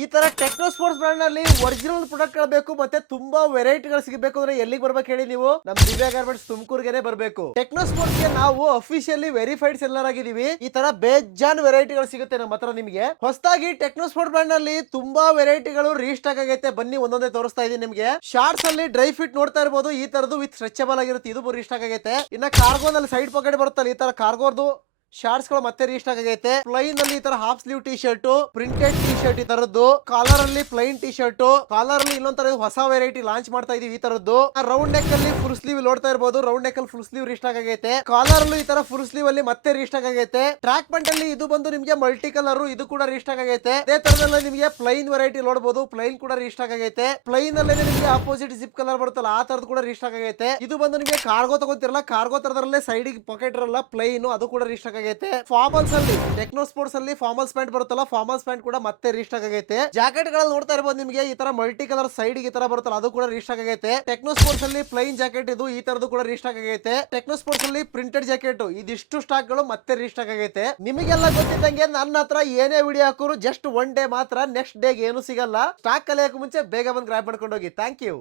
ಈ ತರ techno sports brand ನಲ್ಲಿ ಒರಿಜಿನಲ್ ಪ್ರಾಡಕ್ಟ್ ಗಳು ಬೇಕು ಮತ್ತೆ ತುಂಬಾ ವೆರೈಟಿಗಳು ಸಿಗಬೇಕು ಅಂದ್ರೆ ಎಲ್ಲಿಗೆ ಬರ್ಬೇಕು ಹೇಳಿ ನೀವು ನಮ್ ದಿವ್ಯಾ ಗಾರ್ಮೆಂಟ್ಸ್ ತುಮಕೂರ್ಗೆನೆ ಬರ್ಬೇಕು. ಟೆಕ್ನೋ ಸ್ಪೋರ್ಟ್ಸ್ ಗೆ ನಾವು ಅಫಿಷಿಯಲಿ ವೆರಿಫೈಡ್ ಸೆಲ್ಲರ್ ಆಗಿದೀವಿ. ಈ ತರ ಬೇಜಾನ್ ವೆರೈಟಿಗಳು ಸಿಗುತ್ತೆ ನಮ್ಮ ಹತ್ರ ನಿಮಗೆ. ಹೊಸದಾಗಿ ಟೆಕ್ನೋ ಸ್ಪೋರ್ಟ್ಸ್ ಬ್ರಾಂಡ್ ನಲ್ಲಿ ತುಂಬಾ ವೆರೈಟಿಗಳು ರೀಸ್ಟಾಕ್ ಆಗೈತೆ. ಬನ್ನಿ ಒಂದೊಂದೇ ತೋರಿಸ್ತಾ ಇದೀನಿ ನಿಮಗೆ. ಶಾರ್ಟ್ಸ್ ಅಲ್ಲಿ ಡ್ರೈ ಫಿಟ್ ನೋಡ್ತಾ ಇರಬಹುದು, ಈ ತರದ್ದು ವಿತ್ ಸ್ಟ್ರೆಚಬಲ್ ಆಗಿರುತ್ತೆ, ಇದು ರೀಸ್ಟಾಕ್ ಆಗೈತೆ. ಇನ್ನ ಕಾರ್ಗೋನಲ್ಲಿ ಸೈಡ್ ಪಾಕೆಟ್ ಬರುತ್ತಲ್ಲ, ಈ ತರ ಕಾರ್ಗೋರ್ದು ಶಾರ್ಟ್ಸ್ ಗಳು ಮತ್ತೆ ರೀಸ್ಟಾಕ್ ಆಗೈತೆ. ಪ್ಲೈನ್ ಅಲ್ಲಿ ಈ ತರ half sleeve T shirt, printed T shirt, ಈ ತರದ್ದು ಕಾಲರ್ ಅಲ್ಲಿ ಪ್ಲೈನ್ ಟಿ ಶರ್ಟ್, ಕಾಲರ್ ಅಲ್ಲಿ ಇನ್ನೊಂದ್ ತರ ಹೊಸ ವೆರೈಟಿ ಲಾಂಚ್ ಮಾಡ್ತಾ ಇದೀವಿ. ಈ ತರದ್ದು ರೌಂಡ್ ನೆಕ್ ಅಲ್ಲಿ ಫುಲ್ ಸ್ಲೀವ್ ನೋಡ್ತಾ ಇರಬಹುದು, ರೌಂಡ್ ನೆಕ್ ಅಲ್ಲಿ ಫುಲ್ ಸ್ಲೀವ್ ರೀಸ್ಟಾಕ್ ಆಗೈತೆ. ಕಾಲರ್ ಅಲ್ಲಿ ಈ ತರ ಫುಲ್ ಸ್ಲೀವ್ ಅಲ್ಲಿ ಮತ್ತೆ ರೀಸ್ಟಾಕ್ ಆಗೈತೆ. ಟ್ರ್ಯಾಕ್ ಪ್ಯಾಂಟ್ ಅಲ್ಲಿ ಇದು ಬಂದು ನಿಮಗೆ ಮಲ್ಟಿ ಕಲರ್, ಇದು ಕೂಡ ರೀಸ್ಟಾಕ್ ಆಗೈತೆ. ಅದೇ ತರದಲ್ಲಿ ನಿಮಗೆ ಪ್ಲೈನ್ ವೆರೈಟಿ ನೋಡಬಹುದು, ಪ್ಲೈನ್ ಕೂಡ ರೀಸ್ಟಾಕ್ ಆಗೈತೆ. ಪ್ಲೈನ್ ಅಲ್ಲಿ ನಿಮಗೆ ಆಪೋಸಿಟ್ ಜಿಪ್ ಕಲರ್ ಬರುತ್ತಲ್ಲ, ಆ ತರದ್ದು ಕೂಡ ರೀಸ್ಟಾಕ್ ಆಗೈತೆ. ಇದು ಬಂದು ನಿಮಗೆ ಕಾರ್ಗೋ ತಗೋತಿರಲ್ಲ, ಕಾರ್ಗೋ ತರದಲ್ಲೇ ಸೈಡ್ ಪಾಕೆಟ್ ಇರಲ್ಲ, ಪ್ಲೈನ್, ಅದು ಕೂಡ ರೀಸ್ಟಾಕ್ ಆಗೈತೆ. ಫಾರ್ಮಲ್ಸ್ ಅಲ್ಲಿ ಟೆಕ್ನೋ ಸ್ಪೋರ್ಟ್ಸ್ ಅಲ್ಲಿ ಫಾರ್ಮಲ್ಸ್ ಪ್ಯಾಂಟ್ ಬರುತ್ತಲ್ಲ, ಫಾರ್ಮಲ್ಸ್ ಪ್ಯಾಂಟ್ ಕೂಡ ಮತ್ತೆ ರೀಸ್ಟಾಕ್ ಆಗೈತೆ. ಜಾಕೆಟ್ ಗಳಲ್ಲಿ ನೋಡ್ತಾ ಇರಬಹುದು ನಿಮಗೆ ಈ ತರ ಮಲ್ಟಿ ಕಲರ್ ಸೈಡ್ ಈ ತರ ಬರುತ್ತಲ್ಲ, ಅದು ಕೂಡ ರೀಸ್ಟಾಕ್ ಆಗೈತೆ. ಟೆಕ್ನೋ ಸ್ಪೋರ್ಟ್ಸ್ ಅಲ್ಲಿ ಪ್ಲೈನ್ ಜಾಕೆಟ್ ಇದು, ಈ ತರದ್ದು ಕೂಡ ರೀಸ್ಟಾಕ್ ಆಗೈತೆ. ಟೆಕ್ನೋ ಸ್ಪೋರ್ಟ್ಸ್ ಅಲ್ಲಿ ಪ್ರಿಂಟೆಡ್ ಜಾಕೆಟ್, ಇದಿಷ್ಟು ಸ್ಟಾಕ್ ಗಳು ಮತ್ತೆ ರೀಸ್ಟಾಕ್ ಆಗೈತೆ. ನಿಮಗೆಲ್ಲ ಗೊತ್ತಿದ್ದಂಗೆ ನನ್ನ ಹತ್ರ ಏನೇ ವಿಡಿಯೋ ಹಾಕೋರು ಜಸ್ಟ್ ಒನ್ ಡೇ ಮಾತ್ರ, ನೆಕ್ಸ್ಟ್ ಡೇ ಏನು ಸಿಗಲ್ಲ. ಸ್ಟಾಕ್ ಕಲಿಯಕ್ಕೆ ಮುಂಚೆ ಬೇಗ ಬಂದು ಗ್ರಾಬ್ ಮಾಡ್ಕೊಂಡು ಹೋಗಿ. Thank you.